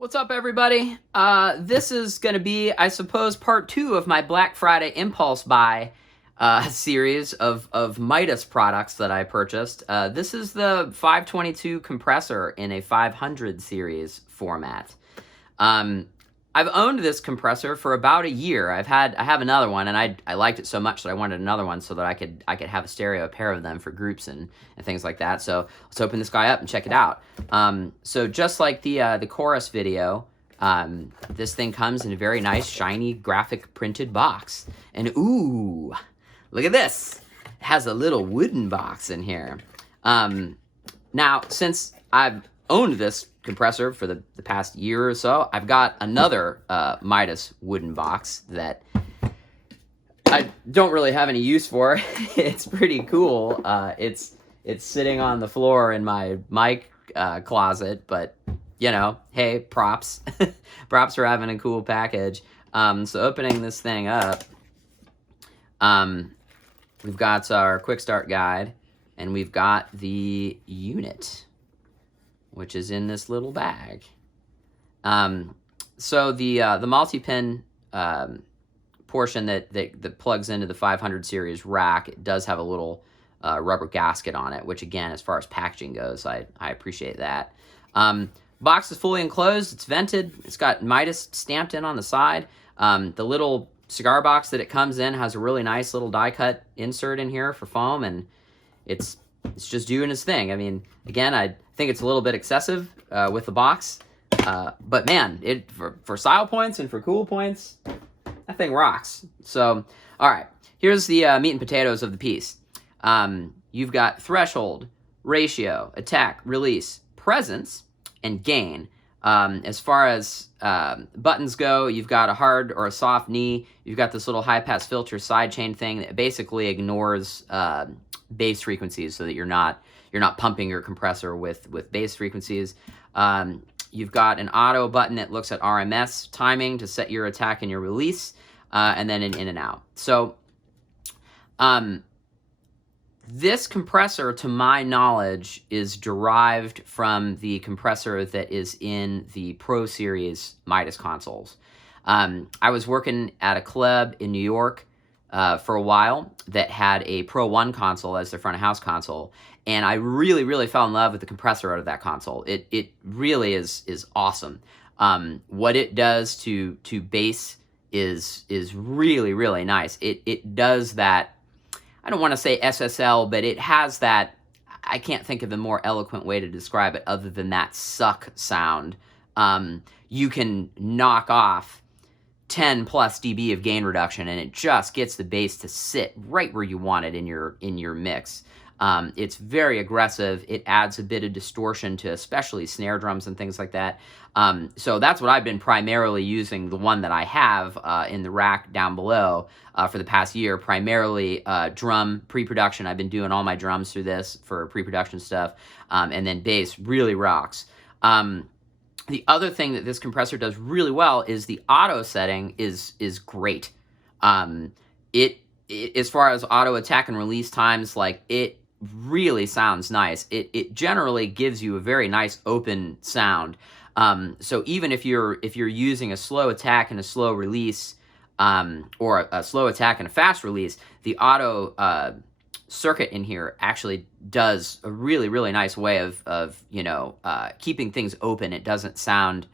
What's up, everybody? This is going to be, I suppose, part 2 of my Black Friday impulse buy series of Midas products that I purchased. This is the 522 compressor in a 500 series format. I've owned this compressor for about a year. I have another one, and I liked it so much that I wanted another one so that I could have a pair of them for groups and things like that. So let's open this guy up and check it out. So just like the chorus video, this thing comes in a very nice, shiny, graphic printed box. And ooh, look at this. It has a little wooden box in here. Now, since I've owned this compressor for the past year or so, I've got another Midas wooden box that I don't really have any use for. It's pretty cool. It's sitting on the floor in my mic closet, but you know, hey, props. Props for having a cool package. So opening this thing up, we've got our quick start guide, and we've got the unit, which is in this little bag. So the multi-pin portion that plugs into the 500 series rack, it does have a little rubber gasket on it, which again, as far as packaging goes, I appreciate that. Box is fully enclosed, it's vented, it's got Midas stamped in on the side. The little cigar box that it comes in has a really nice little die cut insert in here for foam, and it's just doing its thing. I mean, again, I think it's a little bit excessive with the box, but man, for style points and for cool points, that thing rocks. So, all right, here's the meat and potatoes of the piece. You've got threshold, ratio, attack, release, presence, and gain. As far as buttons go, you've got a hard or a soft knee. You've got this little high-pass filter sidechain thing that basically ignores bass frequencies, so that you're not pumping your compressor with bass frequencies. You've got an auto button that looks at RMS timing to set your attack and your release, and then an in and out. So this compressor, to my knowledge, is derived from the compressor that is in the Pro Series Midas consoles. I was working at a club in New York for a while that had a Pro 1 console as their front of house console, and I really, really fell in love with the compressor out of that console. It really is awesome. What it does to bass is really, really nice. It does that, I don't want to say SSL, but it has that, I can't think of a more eloquent way to describe it other than that suck sound. You can knock off 10 plus dB of gain reduction, and it just gets the bass to sit right where you want it in your mix. It's very aggressive. It adds a bit of distortion to especially snare drums and things like that. So that's what I've been primarily using, the one that I have in the rack down below for the past year, primarily drum pre-production. I've been doing all my drums through this for pre-production stuff, and then bass really rocks. The other thing that this compressor does really well is the auto setting is great. It as far as auto attack and release times, like, it really sounds nice. It generally gives you a very nice open sound. So even if you're using a slow attack and a slow release, or a slow attack and a fast release, the auto circuit in here actually does a really, really nice way of keeping things open. It doesn't sound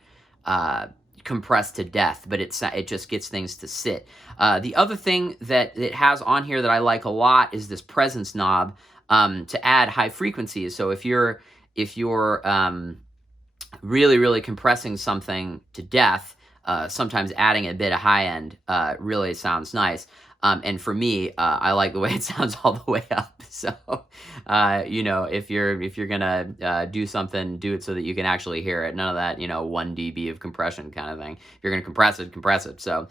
compressed to death, but it just gets things to sit. The other thing that it has on here that I like a lot is this presence knob to add high frequencies. So if you're really, really compressing something to death, sometimes adding a bit of high end really sounds nice. And for me, I like the way it sounds all the way up. So, if you're gonna do something, do it so that you can actually hear it. None of that, 1 dB of compression kind of thing. If you're gonna compress it. So,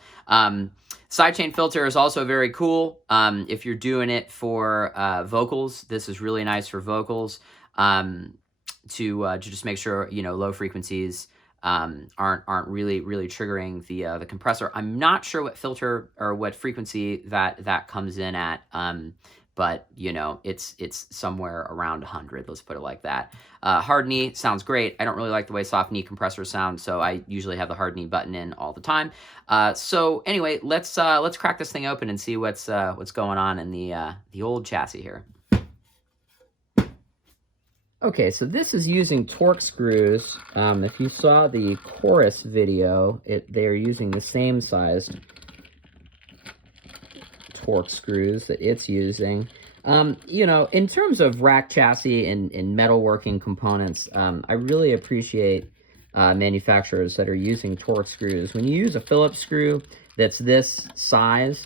sidechain filter is also very cool. If you're doing it for vocals, this is really nice for vocals. To just make sure low frequencies aren't really triggering the compressor. I'm not sure what filter or what frequency that comes in at, but you know, it's somewhere around 100. Let's put it like that. Hard knee sounds great. I don't really like the way soft knee compressors sound, so I usually have the hard knee button in all the time. So anyway, let's crack this thing open and see what's going on in the old chassis here. Okay, so this is using torque screws. If you saw the chorus video, they're using the same sized torque screws that it's using. You know, in terms of rack chassis and metalworking components, I really appreciate manufacturers that are using torque screws. When you use a Phillips screw that's this size,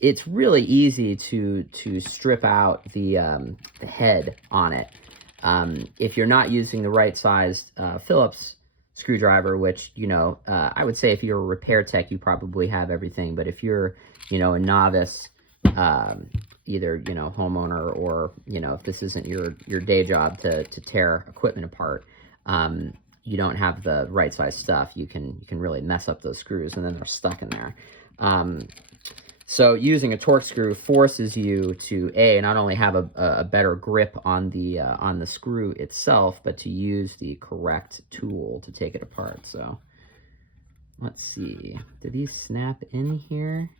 it's really easy to strip out the head on it. If you're not using the right sized Phillips screwdriver, which, you know, I would say if you're a repair tech, you probably have everything. But if you're, you know, a novice, either, you know, homeowner, or, you know, if this isn't your day job to tear equipment apart, you don't have the right size stuff, you can really mess up those screws, and then they're stuck in there. So using a torque screw forces you to not only have a better grip on the screw itself, but to use the correct tool to take it apart. So let's see, do these snap in here?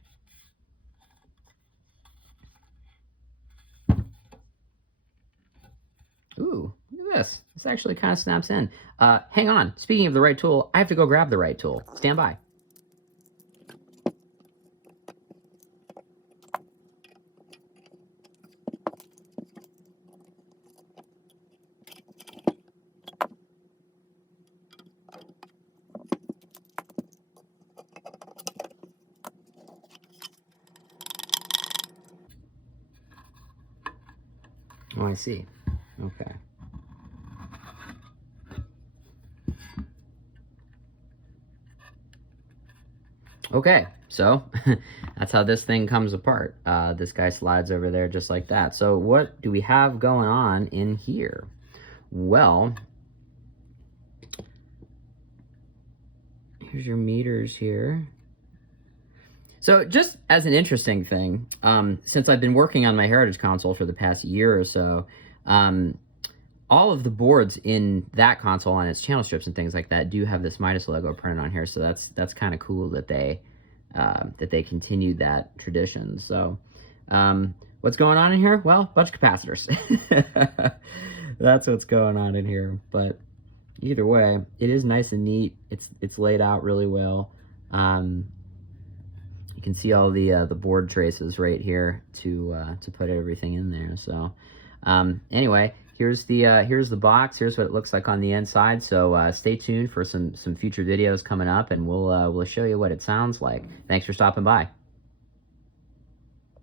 Ooh, look at this. This actually kind of snaps in. Hang on. Speaking of the right tool, I have to go grab the right tool. Stand by. Oh, I see. Okay. Okay, so that's how this thing comes apart. This guy slides over there just like that. So what do we have going on in here? Well, here's your meters here. So just as an interesting thing, since I've been working on my Heritage console for the past year or so, all of the boards in that console on its channel strips and things like that do have this Midas logo printed on here. So that's kind of cool that they continued that tradition. So what's going on in here? Well, a bunch of capacitors. That's what's going on in here. But either way, it is nice and neat. It's laid out really well. You can see all the board traces right here to put everything in there. So anyway, here's the box. Here's what it looks like on the inside. So stay tuned for some future videos coming up, and we'll show you what it sounds like. Thanks for stopping by.